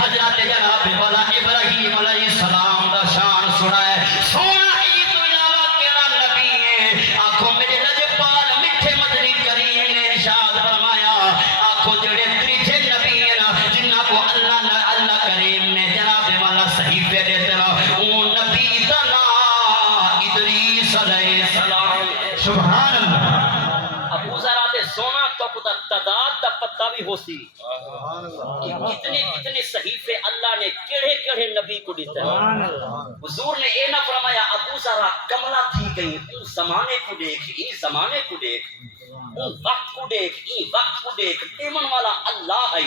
حضرت جناب والا ابراہیم علیہ السلام دا شان سنا ہے سونا ہی تو علاوہ کیڑا نبی ہے آنکھوں میرے لجپال میٹھے مدنی کریم نے ارشاد فرمایا آنکھوں جڑے تریجے نبی ہیں جنہاں کو اللہ کریم نے جناب والا صحیفے دیتے اون نبی دا نام ادریس علیہ السلام سبحان اللہ ابو ذرا دے سونا تو تعداد دا پتہ بھی ہو سی کہ کتنے صحیفے اللہ نے کیڑے کیڑے نبی کو دیتے ہیں حضور نے اے نہ فرمایا ابو ذرا کملا تھی گئی ان زمانے کو دیکھ ان زمانے کو دیکھ ان وقت کو دیکھ ان وقت کو دیکھ دیمن والا اللہ ہے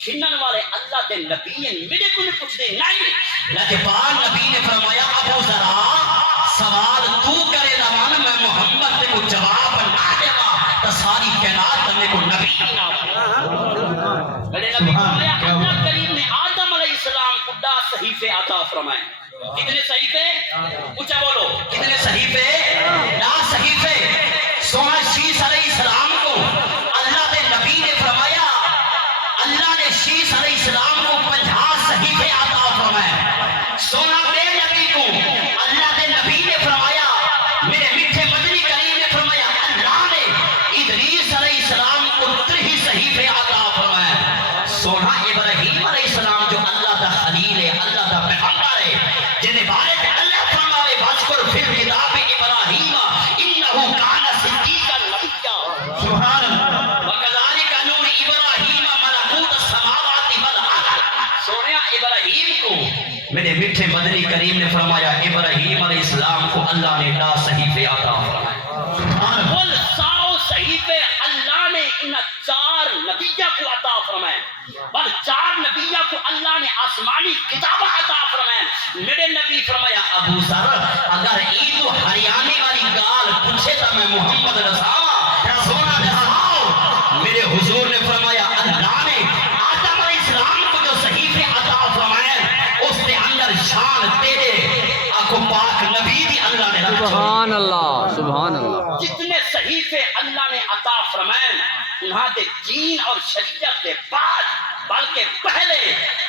کھنن والے اللہ دے نبی ہیں میرے کو نہیں کچھ دے نہیں لجپال نبی نے فرمایا ابو ذرا سوال تو کرے زمان میں محمد نے کو جواب نہ دے گا تو ساری کائنات میں کو نبی نہ میرے نبی فرمایا اللہ کریم نے آدم علیہ السلام کو 10 صحیفے عطا فرمائے کتنے صحیفے اونچا بولو کتنے صحیفے 10 صحیفے سونا شیس علیہ السلام کو اللہ نے نبی نے فرمایا اللہ نے شیس علیہ السلام کو 50 صحیفے عطا فرمائے سونا بے نبی کو اللہ نے نبی نے فرمایا میرے میٹھے مدنی کریم نے فرمایا اللہ نے ادریس علیہ السلام کو 30 صحیفے عطا فرمائے سونا ابراہیم علیہ السلام جو اللہ دا خلیل ہے اللہ دا پیغمبر ہے جنہیں بارے اللہ فرمائے واذکر فی الکتاب ابراہیم انہ کان صدیقا نبیا سبحان اللہ وکذالک نور ابراہیم ملکوت السماوات والارض سونا ابراہیم کو میرے میٹھے مدنی کریم نے فرمایا ابراہیم علیہ السلام کو اللہ نے 10 صحیفے عطا فرمائے کل 100 صحیفے اللہ نے ان 4 نبیوں کو عطا فرمائے بل 4 نبیوں کو اللہ نے آسمانی کتابیں عطا فرمائے میرے نبی فرمایا ابو ذر اگر عید و ہریانے والی گال پوچھے تو میں محمد رساوا سونا رساؤ میرے حضور نے فرمایا اللہ نے آدم علیہ السلام کو جو صحیفے عطا فرمائے اس کے اندر شان تیرے آنکھوں پاک نبی دی اللہ نے رکھا سبحان اللہ سبحان اللہ جتنے صحیفے اللہ نے عطا فرمائے انہاں دے دین اور شریعت کے بعد بلکہ پہلے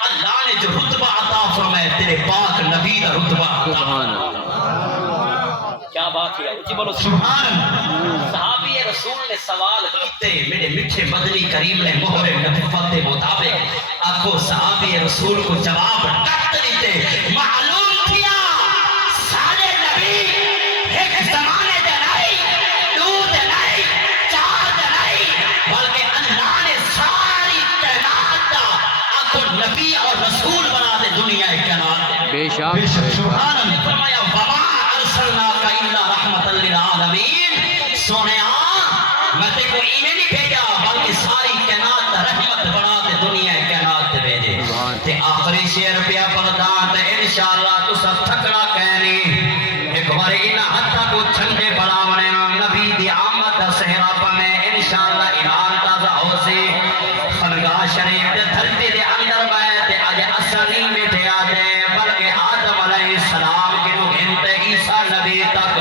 اللہ نے جو رتبہ عطا فرمائے تیرے پاک نبی دا رتبہ عطا سبحان اللہ کیا بات ہے اونچی بولو سبحان اللہ صحابی رسول نے سوال کیتے میرے میٹھے مدنی کریم نے مہر نبوت کے مطابق آنکھوں صحابی رسول کو جواب ٹکٹ دیتے معلوم کیا سارے نبی ایک زمانے دے نہیں 2 دے نہیں 4 دے نہیں بلکہ اللہ نے ساری کائنات کا آنکھوں نبی اور رسول بنا دے دنیا کائنات بے شک سبحان اللہ فرمایا وما ارسلناک الا رحمت للعالمین سونیا میں تے کو انہیں نہیں بھیجا بلکہ ساری کائنات رحمت بنا دے دنیا کائنات بھیجے تے آخری شعر پیا پڑھدا تے انشاءاللہ تو سب تھکڑا کہنی ایک بار انہاں ہتھاں کو چھنڈے بڑاونے نبی دی آمد دا صحرا پنے انشاءاللہ ایمان تازہ ہو سی خانقاہ شریف دے دھرتی دے اندر بیٹھے اج اسانی میٹھے آجے بلکہ آدم علیہ السلام کے گھنتے عیسیٰ نبی تک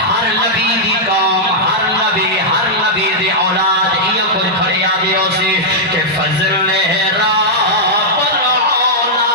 ہر نبی دی قوم ہر نبی دی اولاد یہ کچھ کھڑیا دیو سی کہ فضل رب العلا